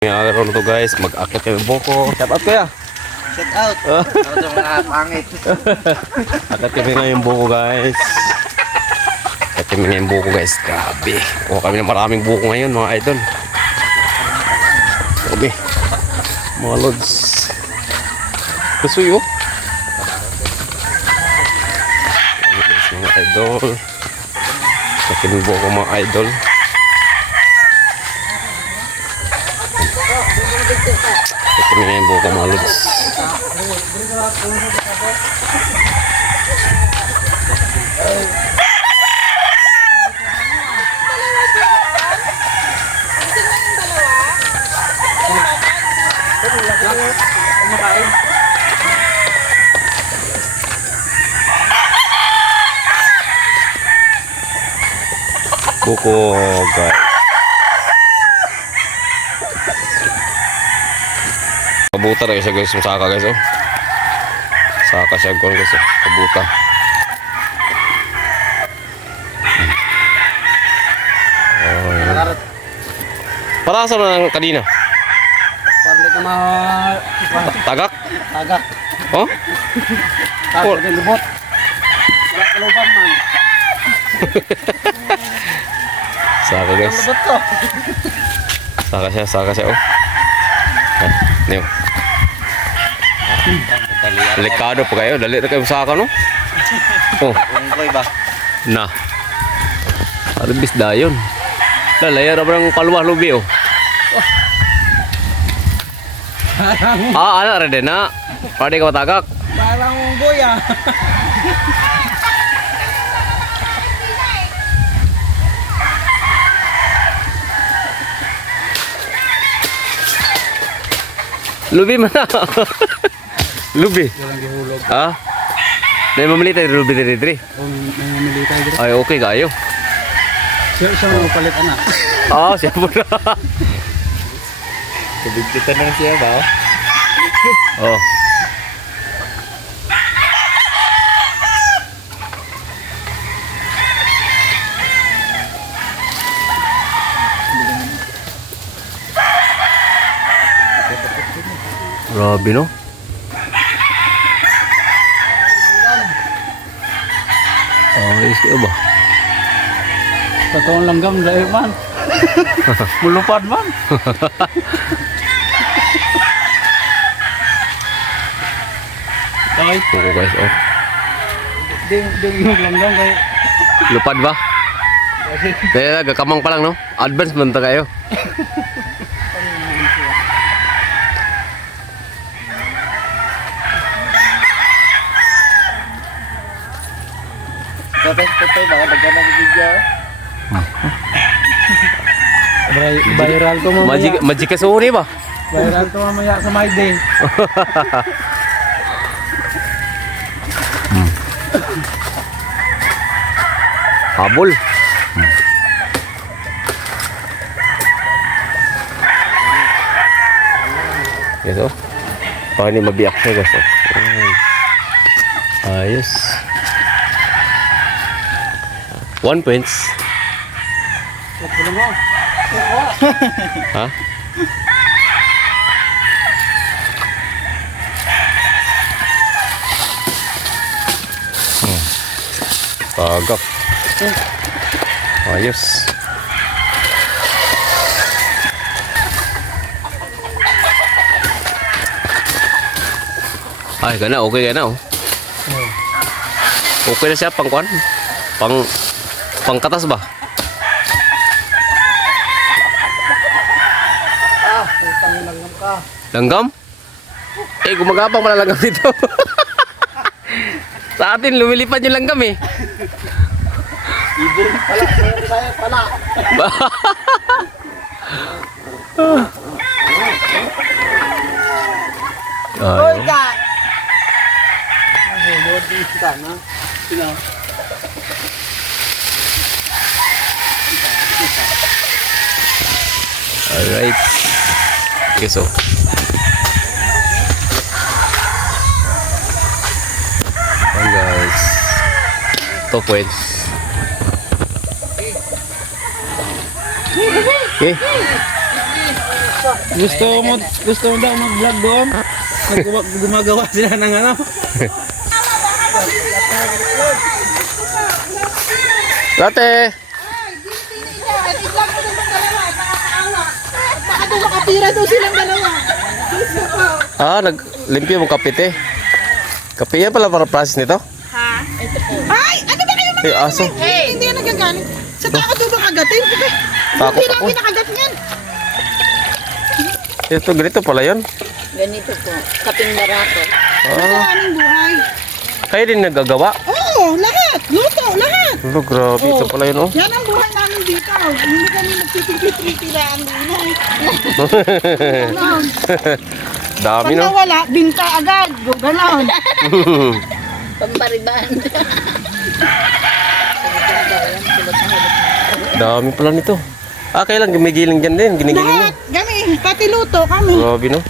Ngayong araw na to guys, mag-akit kami buko. Shout out kaya. Shout out. Ano mga pangit. Akit kami ngayong buko guys. Akit kami ngayong buko guys. Grabe. Kuha kami ng maraming buko ngayon mga idol. Grabe. Mga lods. Kasuyo. Grabe guys mga idol. Akit kami buko mga idol. Ito na yung buko mga lods. Buko guys. Kabuta na siya guys, yung saka guys oh. Saka siya guys oh, kabuta. Oh, para sa nang kanina? Parang ka na Tagak? tagak. Oh? Tagak din lubot. Wala kaluban man. Saka guys. Lubot to. Saka siya oh. Niyo. Delikado pa kayo, dali na kayo saka no? Oh. Ungkoy ba? Na. Arbis dayon. Lalaya ra barang paluwah lubi oh. Ana ra din na. Pwede ka matagak. Parang ungkoy ah. Lubi man na. Lubi. Walang gihulog. Ha? Dahil mamili tayo lubi diri. May milita dito. Ay okay kayo. Siya mo palit anak. Ah, siya po na. Kubigtitan na siya ba? Oh. Grabe no? Ayos kayo ba? Totoong langgam dahil man. Mulupad man. Ay, Buko guys oh. ding yung langgam kay Lupad ba? Dahil gakamang pa lang no? Advance man ta kayo. Patay ba? Nagkana ng video. Viral to mamaya. Magic ka sorry ba? Viral to mamaya sa my day. Habol. Yes oh. Baka hindi mabiyak siya guys oh. Ayos. 1 points. Ha? Tagak. Ayos. Ay, gana, okay gana oh. Okay na siya pang kwan. Pangkatas ba? Putang langgam ka. Langgam? Eh, gumagapang pala langgam dito. Sa atin, lumilipad yung langgam eh. Ibon pala, saya pala. Hoy ka. Hulod din ka na. Sino? Alright. Okay, so. Ayan guys. 2 points. Okay. Gusto mo daw mag-vlog doon? Gumagawa sila ng ano? Ate! Baka doon makatira doon silang dalawa. Naglimpyo mo kapite. Kape yan pala para process nito? Ha? Ito po. Ay! Ano ba kayo mga Aso. Hindi yan nagagaling. Sa takot doon bang agatin? Takot Hindi lang ako. pinakagat niyan. Ito, ganito pala yan. Ganito po. Kaping barako. Anong buhay? Kayo din nagagawa? Oo, lahat. Luto, lahat. Ano, grabe. Ito pala yun, oh. Yan ang buhay namin dito. Hindi kami nagtitipit-tipit na ang buhay. Dami, Pag no? nawala, binta agad. Ganon. Pampariban. Dami pala nito. Kailan gumigiling dyan din. Ginigiling Lahat. yan. Kami. Pati luto kami. Grabe, no?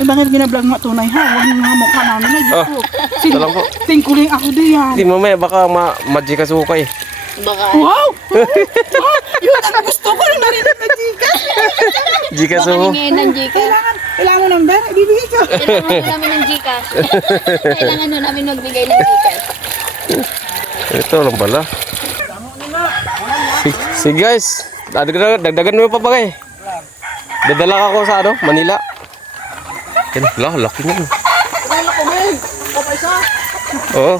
Eh, bakit ginablog mo tunay ha? Huwag yung mga mukha namin na. Diyos ko. ito lang po. Tingkuling ako diyan. Hindi, mamaya baka ma-magic ka suka eh. Baka. Wow! Yun ang gusto ko nung narinig na Gcash. Gcash suho. ng Gcash. Kailangan mo ng pera, ibibigay ko. Kailangan mo namin ng Gcash. Kailangan mo namin magbigay ng Gcash. Ito lang pala. Sige guys. Dagdagan mo pa ba kayo? Dadala ako sa Manila. Yan, laki niyan. Kailangan ko men. Kapaysa. Oo.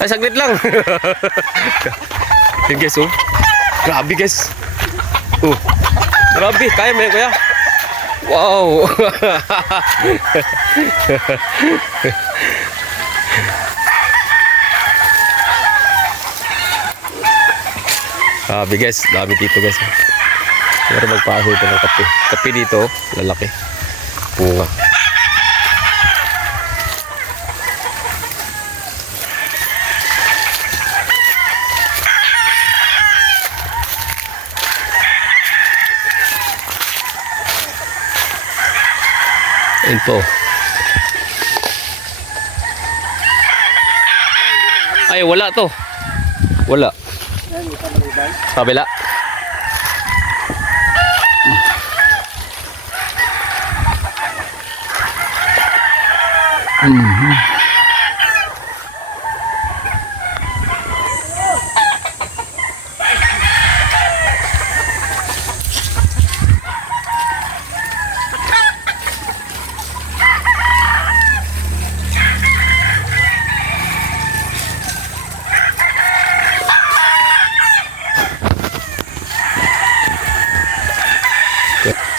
Ay, saglit lang. Yan guys, oh. Grabe guys. Oh. Grabe, kaya mo yan kuya. Wow. Grabe guys, dami dito guys. Pero magpaho ito ng kape. Kape dito, lalaki. Bunga. Ayun po. Ay, wala to. Wala. Kabila.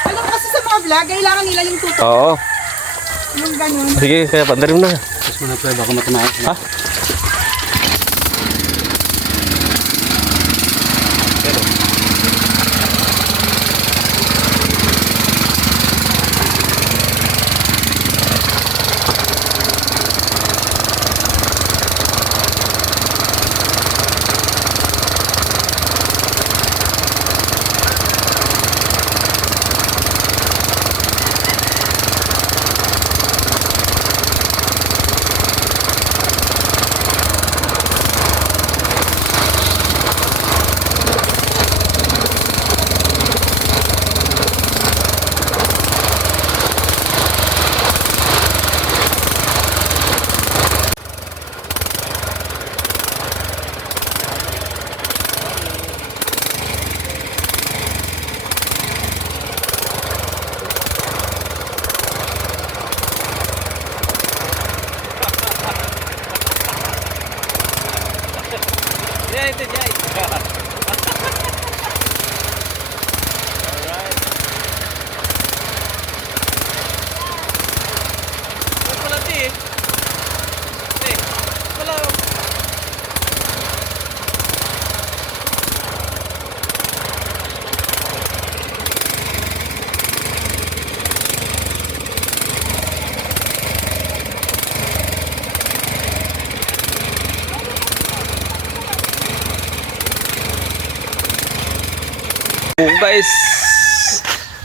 Alam mo kasi sa mga vlog, kailangan nila yung tutok. Oo. Yung ganun. Sige, kaya pandarin mo na. Tapos mo na pre, baka matamaan. Ha?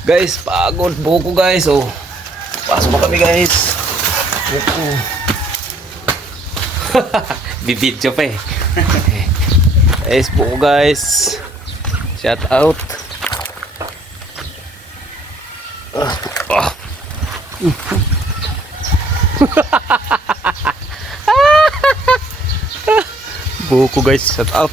Guys, pagod buko guys. Oh, pasok mo kami guys. Buko. Bibidyo pa eh. Guys, buko guys. Shout out. Ah. Buko guys, shout out.